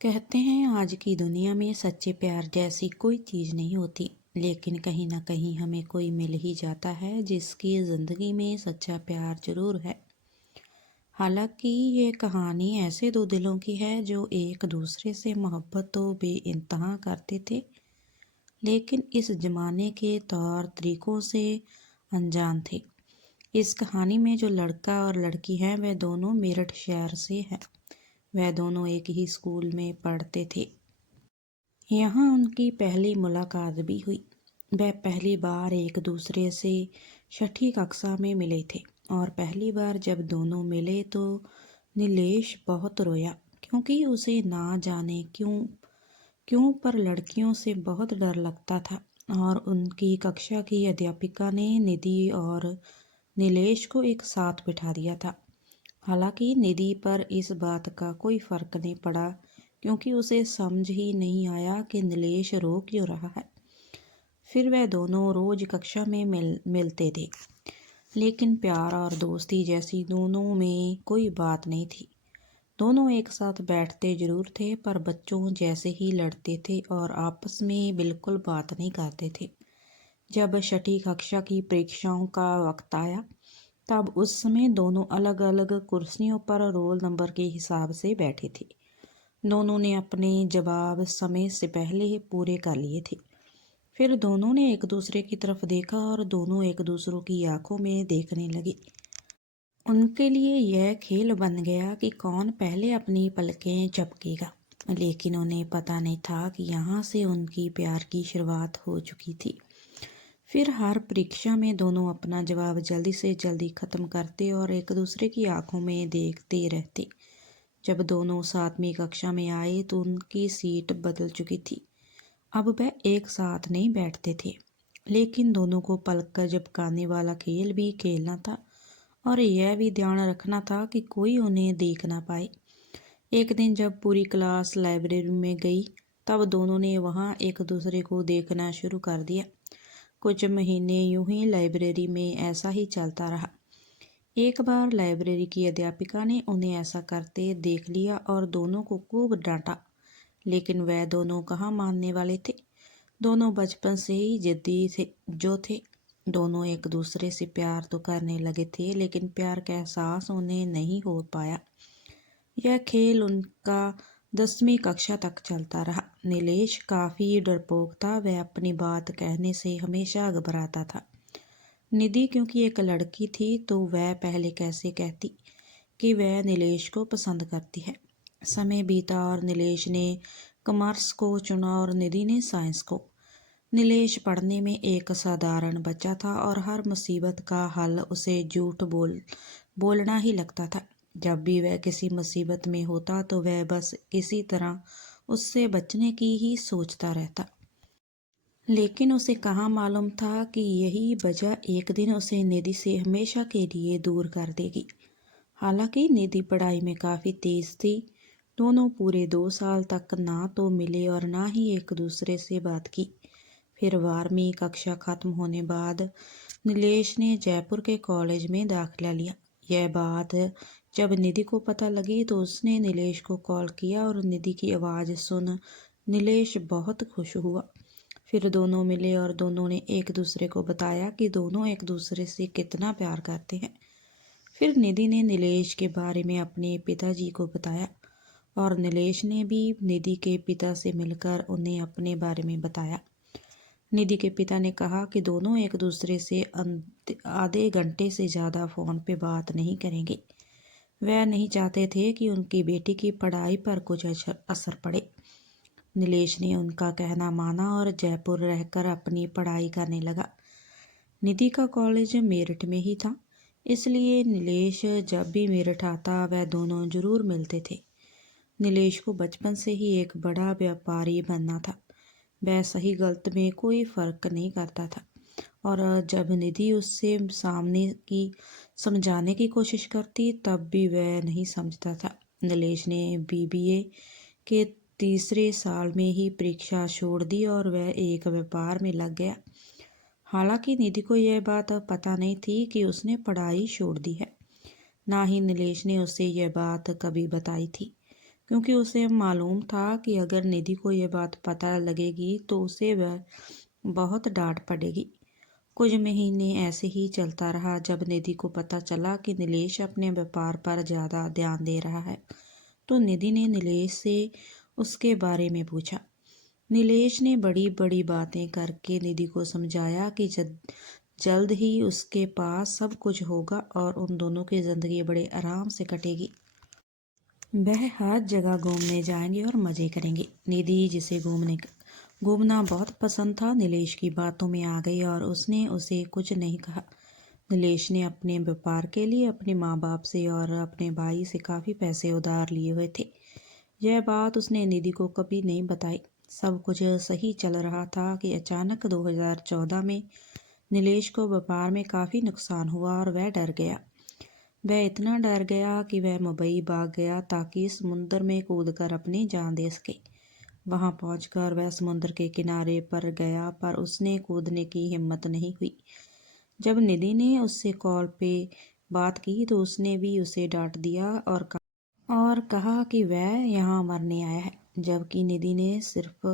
कहते हैं आज की दुनिया में सच्चे प्यार जैसी कोई चीज़ नहीं होती। लेकिन कहीं ना कहीं हमें कोई मिल ही जाता है जिसकी ज़िंदगी में सच्चा प्यार जरूर है। हालांकि ये कहानी ऐसे दो दिलों की है जो एक दूसरे से मोहब्बत तो बेइंतहा करते थे, लेकिन इस जमाने के तौर तरीकों से अनजान थे। इस कहानी में जो लड़का और लड़की हैं वह दोनों मेरठ शहर से हैं। वह दोनों एक ही स्कूल में पढ़ते थे। यहाँ उनकी पहली मुलाकात भी हुई। वह पहली बार एक दूसरे से छठी कक्षा में मिले थे और पहली बार जब दोनों मिले तो नीलेश बहुत रोया, क्योंकि उसे ना जाने क्यों क्यों पर लड़कियों से बहुत डर लगता था। और उनकी कक्षा की अध्यापिका ने निधि और नीलेश को एक साथ बिठा दिया था। हालांकि निधि पर इस बात का कोई फर्क नहीं पड़ा, क्योंकि उसे समझ ही नहीं आया कि नीलेश रो क्यों रहा है। फिर वह दोनों रोज कक्षा में मिलते थे, लेकिन प्यार और दोस्ती जैसी दोनों में कोई बात नहीं थी। दोनों एक साथ बैठते जरूर थे, पर बच्चों जैसे ही लड़ते थे और आपस में बिल्कुल बात नहीं करते थे। जब छठी कक्षा की परीक्षाओं का वक्त आया तब उस समय दोनों अलग अलग कुर्सियों पर रोल नंबर के हिसाब से बैठे थे। दोनों ने अपने जवाब समय से पहले ही पूरे कर लिए थे। फिर दोनों ने एक दूसरे की तरफ देखा और दोनों एक दूसरों की आंखों में देखने लगे। उनके लिए यह खेल बन गया कि कौन पहले अपनी पलकें झपकेगा। लेकिन उन्हें पता नहीं था कि यहाँ से उनकी प्यार की शुरुआत हो चुकी थी। फिर हर परीक्षा में दोनों अपना जवाब जल्दी से जल्दी खत्म करते और एक दूसरे की आंखों में देखते रहते। जब दोनों 7वीं कक्षा में आए तो उनकी सीट बदल चुकी थी। अब वह एक साथ नहीं बैठते थे, लेकिन दोनों को पलक झपकाने वाला खेल भी खेलना था और यह भी ध्यान रखना था कि कोई उन्हें देख ना पाए। एक दिन जब पूरी क्लास लाइब्रेरी में गई तब दोनों ने वहां एक दूसरे को देखना शुरू कर दिया। कुछ महीने यूं ही लाइब्रेरी में ऐसा ही चलता रहा। एक बार लाइब्रेरी की अध्यापिका ने उन्हें ऐसा करते देख लिया और दोनों को खूब डांटा, लेकिन वह दोनों कहाँ मानने वाले थे। दोनों बचपन से ही जिद्दी थे। दोनों एक दूसरे से प्यार तो करने लगे थे, लेकिन प्यार का एहसास उन्हें नहीं हो पाया। यह खेल उनका 10वीं कक्षा तक चलता रहा। नीलेश काफ़ी डरपोक था। वह अपनी बात कहने से हमेशा घबराता था। निधि क्योंकि एक लड़की थी तो वह पहले कैसे कहती कि वह नीलेश को पसंद करती है। समय बीता और नीलेश ने कॉमर्स को चुना और निधि ने साइंस को। नीलेश पढ़ने में एक साधारण बच्चा था और हर मुसीबत का हल उसे झूठ बोलना ही लगता था। जब भी वह किसी मुसीबत में होता तो वह बस किसी तरह उससे बचने की ही सोचता रहता। लेकिन उसे कहाँ मालूम था कि यही वजह एक दिन उसे निधि से हमेशा के लिए दूर कर देगी। हालांकि निधि पढ़ाई में काफ़ी तेज थी। दोनों पूरे 2 साल तक ना तो मिले और ना ही एक दूसरे से बात की। फिर 12वीं कक्षा खत्म होने बाद नीलेश ने जयपुर के कॉलेज में दाखिला लिया। यह बात जब निधि को पता लगी तो उसने नीलेश को कॉल किया और निधि की आवाज़ सुन नीलेश बहुत खुश हुआ। फिर दोनों मिले और दोनों ने एक दूसरे को बताया कि दोनों एक दूसरे से कितना प्यार करते हैं। फिर निधि ने नीलेश के बारे में अपने पिताजी को बताया और नीलेश ने भी निधि के पिता से मिलकर उन्हें अपने बारे में बताया। निधि के पिता ने कहा कि दोनों एक दूसरे से आधे घंटे से ज़्यादा फ़ोन पे बात नहीं करेंगे। वह नहीं चाहते थे कि उनकी बेटी की पढ़ाई पर कुछ असर पड़े। नीलेश ने उनका कहना माना और जयपुर रहकर अपनी पढ़ाई करने लगा। निधि का कॉलेज मेरठ में ही था, इसलिए नीलेश जब भी मेरठ आता वह दोनों जरूर मिलते थे। नीलेश को बचपन से ही एक बड़ा व्यापारी बनना था। वह सही गलत में कोई फर्क नहीं करता था और जब निधि उससे सामने की समझाने की कोशिश करती तब भी वह नहीं समझता था। नीलेश ने बीबीए के तीसरे साल में ही परीक्षा छोड़ दी और वह एक व्यापार में लग गया। हालांकि निधि को यह बात पता नहीं थी कि उसने पढ़ाई छोड़ दी है। ना ही नीलेश ने उसे यह बात कभी बताई थी। क्योंकि उसे मालूम था कि अगर निधि को यह बात पता लगेगी तो उसे वह बहुत डांट पड़ेगी। कुछ महीने ऐसे ही चलता रहा। जब निधि को पता चला कि नीलेश अपने व्यापार पर ज़्यादा ध्यान दे रहा है तो निधि ने नीलेश से उसके बारे में पूछा। नीलेश ने बड़ी बड़ी बातें करके निधि को समझाया कि जल्द ही उसके पास सब कुछ होगा और उन दोनों की ज़िंदगी बड़े आराम से कटेगी। वह हर जगह घूमने जाएंगे और मज़े करेंगे। निधि, जिसे घूमना बहुत पसंद था, नीलेश की बातों में आ गई और उसने उसे कुछ नहीं कहा। नीलेश ने अपने व्यापार के लिए अपने माँ बाप से और अपने भाई से काफ़ी पैसे उधार लिए हुए थे। यह बात उसने निधि को कभी नहीं बताई। सब कुछ सही चल रहा था कि अचानक 2014 में नीलेश को व्यापार में काफ़ी नुकसान हुआ और वह डर गया। वह इतना डर गया कि वह मुंबई भाग गया ताकि समुद्र में कूदकर अपनी जान दे सके। वहां पहुंचकर वह समुद्र के किनारे पर गया पर उसने कूदने की हिम्मत नहीं हुई। जब निधि ने उससे कॉल पे बात की तो उसने भी उसे डांट दिया और कहा कि वह यहाँ मरने आया है, जबकि निधि ने सिर्फ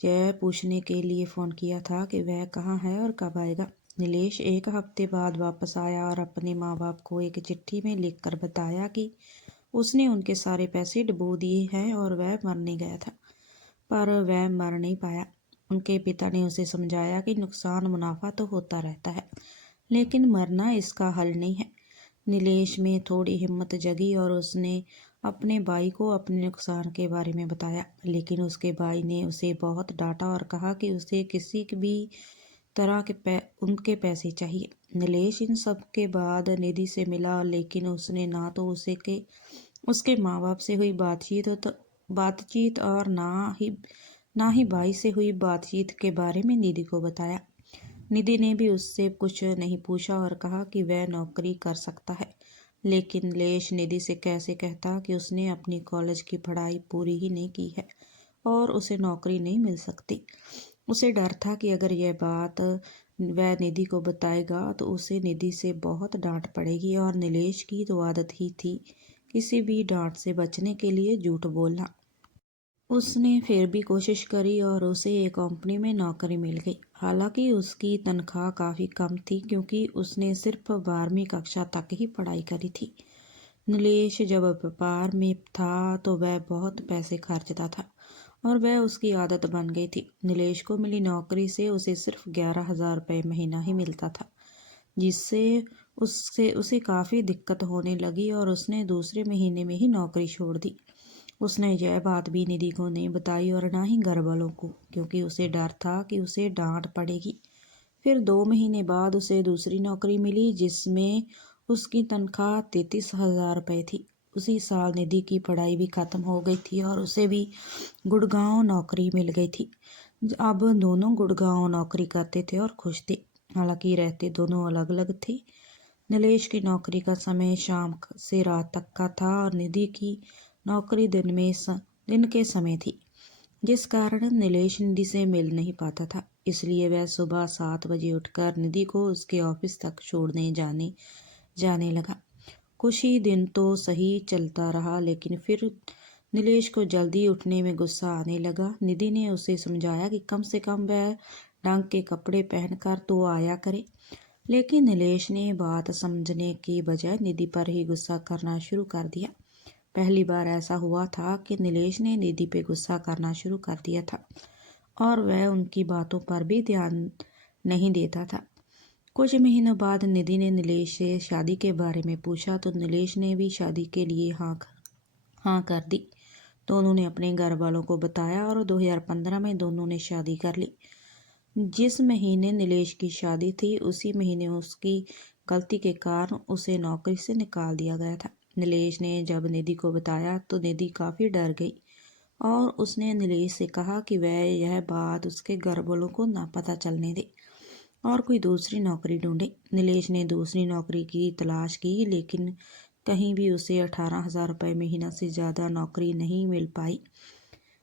यह पूछने के लिए फ़ोन किया था कि वह कहाँ है और कब आएगा। नीलेश 1 हफ्ते बाद वापस आया और अपने माँ बाप को एक चिट्ठी में लिखकर बताया कि उसने उनके सारे पैसे डुबो दिए हैं और वह मरने गया था, पर वह मर नहीं पाया। उनके पिता ने उसे समझाया कि नुकसान मुनाफा तो होता रहता है, लेकिन मरना इसका हल नहीं है। नीलेश में थोड़ी हिम्मत जगी और उसने अपने भाई को अपने नुकसान के बारे में बताया, लेकिन उसके भाई ने उसे बहुत डांटा और कहा कि उसे किसी भी तरह के उनके पैसे चाहिए। नीलेश इन सब के बाद निधि से मिला, लेकिन उसने ना तो उसके माँ बाप से हुई बातचीत और ना ही भाई से हुई बातचीत के बारे में निधि को बताया। निधि ने भी उससे कुछ नहीं पूछा और कहा कि वह नौकरी कर सकता है, लेकिन नीलेश निधि से कैसे कहता कि उसने अपनी कॉलेज की पढ़ाई पूरी ही नहीं की है और उसे नौकरी नहीं मिल सकती। उसे डर था कि अगर यह बात वह निधि को बताएगा तो उसे निधि से बहुत डांट पड़ेगी और नीलेश की तो आदत ही थी किसी भी डांट से बचने के लिए झूठ बोलना। उसने फिर भी कोशिश करी और उसे एक कंपनी में नौकरी मिल गई। हालांकि उसकी तनख्वाह काफ़ी कम थी क्योंकि उसने सिर्फ 12वीं कक्षा तक ही पढ़ाई करी थी। नीलेश जब व्यापार में था तो वह बहुत पैसे खर्चता था और वह उसकी आदत बन गई थी। नीलेश को मिली नौकरी से उसे सिर्फ 11,000 रुपये महीना ही मिलता था, जिससे उसे काफ़ी दिक्कत होने लगी और उसने दूसरे महीने में ही नौकरी छोड़ दी। उसने यह बात भी निधि को नहीं बताई और ना ही घर वालों को, क्योंकि उसे डर था कि उसे डांट पड़ेगी। फिर 2 महीने बाद उसे दूसरी नौकरी मिली जिसमें उसकी तनख्वाह 33,000 रुपये थी। उसी साल निधि की पढ़ाई भी ख़त्म हो गई थी और उसे भी गुड़गांव नौकरी मिल गई थी। अब दोनों गुड़गांव नौकरी करते थे और खुश थे, हालांकि रहते दोनों अलग अलग थे। नीलेश की नौकरी का समय शाम से रात तक का था और निधि की नौकरी दिन के समय थी, जिस कारण नीलेश निधि से मिल नहीं पाता था। इसलिए वह सुबह 7 बजे उठकर निधि को उसके ऑफिस तक छोड़ने जाने लगा। कुछ ही दिन तो सही चलता रहा, लेकिन फिर नीलेश को जल्दी उठने में गुस्सा आने लगा। निधि ने उसे समझाया कि कम से कम वह ढंग के कपड़े पहनकर तो आया करे, लेकिन नीलेश ने बात समझने की बजाय निधि पर ही गुस्सा करना शुरू कर दिया। पहली बार ऐसा हुआ था कि नीलेश ने निधि पे गुस्सा करना शुरू कर दिया था और वह उनकी बातों पर भी ध्यान नहीं देता था। कुछ महीनों बाद निधि ने नीलेश से शादी के बारे में पूछा तो नीलेश ने भी शादी के लिए हाँ कर दी। दोनों ने अपने घर वालों को बताया और 2015 में दोनों ने शादी कर ली। जिस महीने नीलेश की शादी थी उसी महीने उसकी गलती के कारण उसे नौकरी से निकाल दिया गया था। नीलेश ने जब निधि को बताया तो निधि काफ़ी डर गई और उसने नीलेश से कहा कि वह यह बात उसके घर वालों को ना पता चलने दे और कोई दूसरी नौकरी ढूंढे। नीलेश ने दूसरी नौकरी की तलाश की, लेकिन कहीं भी उसे 18,000 रुपये महीना से ज़्यादा नौकरी नहीं मिल पाई।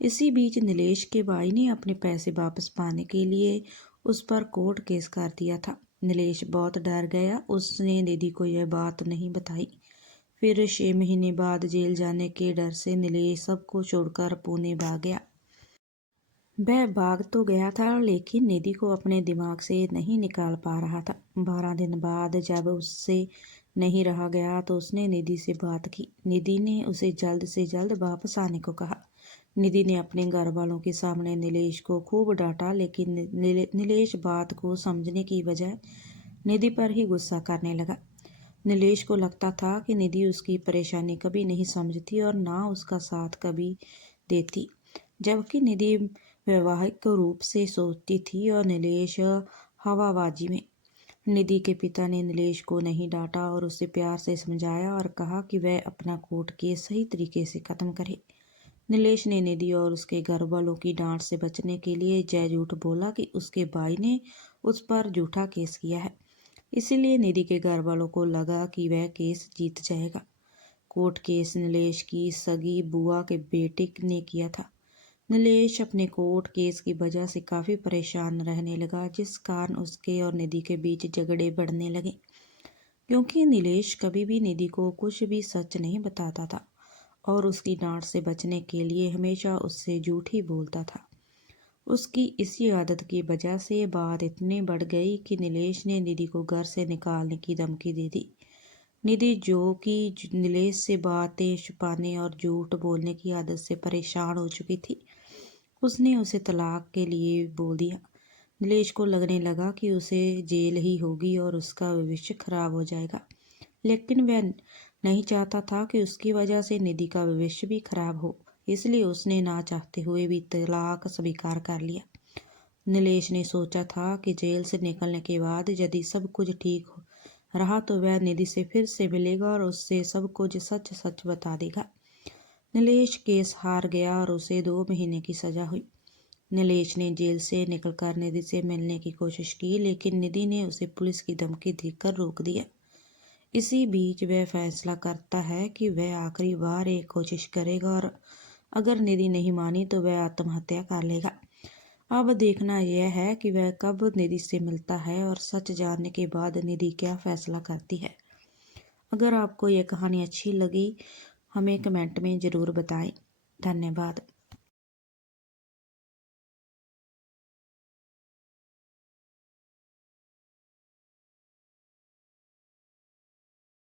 इसी बीच नीलेश के भाई ने अपने पैसे वापस पाने के लिए उस पर कोर्ट केस कर दिया था। नीलेश बहुत डर गया। उसने निधि को यह बात नहीं बताई। फिर 6 महीने बाद जेल जाने के डर से नीलेश सबको छोड़कर पुणे भाग गया। वह भाग तो गया था, लेकिन निधि को अपने दिमाग से नहीं निकाल पा रहा था। 12 दिन बाद जब उससे नहीं रहा गया तो उसने निधि से बात की। निधि ने उसे जल्द से जल्द वापस आने को कहा। निधि ने अपने घर वालों के सामने नीलेश को खूब डांटा, लेकिन नीलेश बात को समझने की बजाय निधि पर ही गुस्सा करने लगा। नीलेश को लगता था कि निधि उसकी परेशानी कभी नहीं समझती और ना उसका साथ कभी देती, जबकि निधि वैवाहिक रूप से सोचती थी और नीलेश हवाबाजी में। निधि के पिता ने नीलेश को नहीं डांटा और उसे प्यार से समझाया और कहा कि वह अपना कोर्ट केस सही तरीके से खत्म करे। नीलेश ने निधि और उसके घर वालों की डांट से बचने के लिए जय झूठ बोला कि उसके भाई ने उस पर झूठा केस किया है। इसीलिए निधि के घर वालों को लगा कि वह केस जीत जाएगा। कोर्ट केस नीलेश की सगी बुआ के बेटे ने किया था। नीलेश अपने कोर्ट केस की वजह से काफ़ी परेशान रहने लगा, जिस कारण उसके और निधि के बीच झगड़े बढ़ने लगे, क्योंकि नीलेश कभी भी निधि को कुछ भी सच नहीं बताता था और उसकी डांट से बचने के लिए हमेशा उससे झूठ ही बोलता था। उसकी इसी आदत की वजह से बात इतनी बढ़ गई कि नीलेश ने निधि को घर से निकालने की धमकी दे दी। निधि, जो कि नीलेश से बातें छुपाने और झूठ बोलने की आदत से परेशान हो चुकी थी, उसने उसे तलाक के लिए बोल दिया। नीलेश को लगने लगा कि उसे जेल ही होगी और उसका भविष्य खराब हो जाएगा, लेकिन वह नहीं चाहता था कि उसकी वजह से निधि का भविष्य भी खराब हो, इसलिए उसने ना चाहते हुए भी तलाक स्वीकार कर लिया। नीलेश ने सोचा था कि जेल से निकलने के बाद यदि सब कुछ ठीक रहा तो वह निधि से फिर से मिलेगा और उससे सब कुछ सच सच बता देगा। नीलेश केस हार गया और उसे 2 महीने की सजा हुई। नीलेश ने जेल से निकलकर निधि से मिलने की कोशिश की, लेकिन निधि ने उसे पुलिस की धमकी देकर रोक दिया। इसी बीच वह फैसला करता है कि वह आखिरी बार एक कोशिश करेगा और अगर निधि नहीं मानी तो वह आत्महत्या कर लेगा। अब देखना यह है कि वह कब निधि से मिलता है और सच जानने के बाद निधि क्या फैसला करती है। अगर आपको यह कहानी अच्छी लगी, हमें कमेंट में ज़रूर बताएं। धन्यवाद।